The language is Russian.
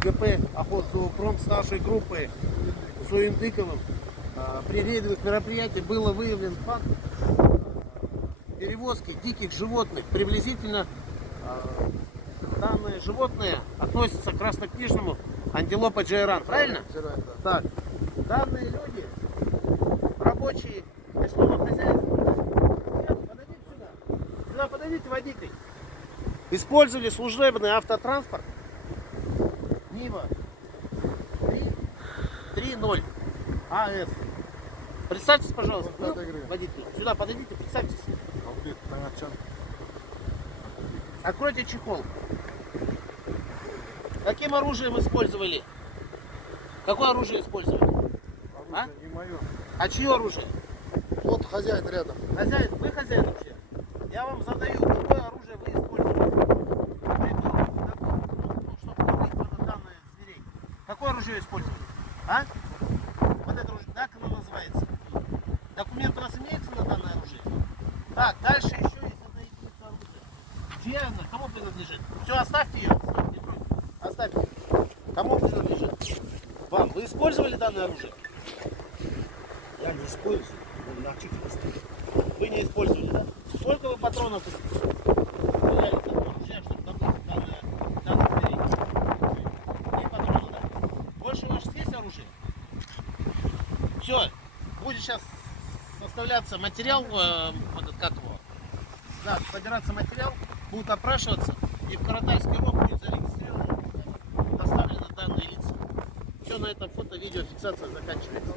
ГП «Охотзоопром» старшей группы Суиндыковым при рейдовых мероприятиях было выявлен факт перевозки диких животных. Приблизительно данные животные относятся к краснокнижному антилопа Джейран. Правильно? Джейран, да. Так. Данные люди, рабочие лесного хозяйства, подойдите сюда. Сюда подойдите, водитель. Использовали служебный автотранспорт Нива 3.0 АС. Представьтесь, пожалуйста, водитель. Сюда подойдите, представьтесь. Откройте чехол. Каким оружием использовали? Какое оружие использовали? Оружие не мое. А чье оружие? Вот хозяин рядом. Хозяин, вы хозяин вообще? Я вам задаю, какое оружие вы использовали? Чтобы убить данных зверей. Какое оружие использовали? А? Вот это оружие, как оно называется? Документ у вас имеется на данное оружие? Так, дальше еще есть одна единица оружия. Чья она? Кому принадлежит? Все, оставьте ее. Не трогайте. Оставьте. Кому принадлежит? Вам. Вы использовали данное оружие? Я не использую, но на чехле стоит. Вы не использовали, да? Сколько вы патронов стреляли из этого оружия, чтобы добыть данных зверей? 3 патрона, да? Больше у вас есть оружие? Все. Будет сейчас составляться материал, как его? Да, собираться материал, будут опрашиваться, и в Каратальский РОП будет зарегистрировано, доставлены данные лица. Все, на этом фото-видеофиксация заканчивается.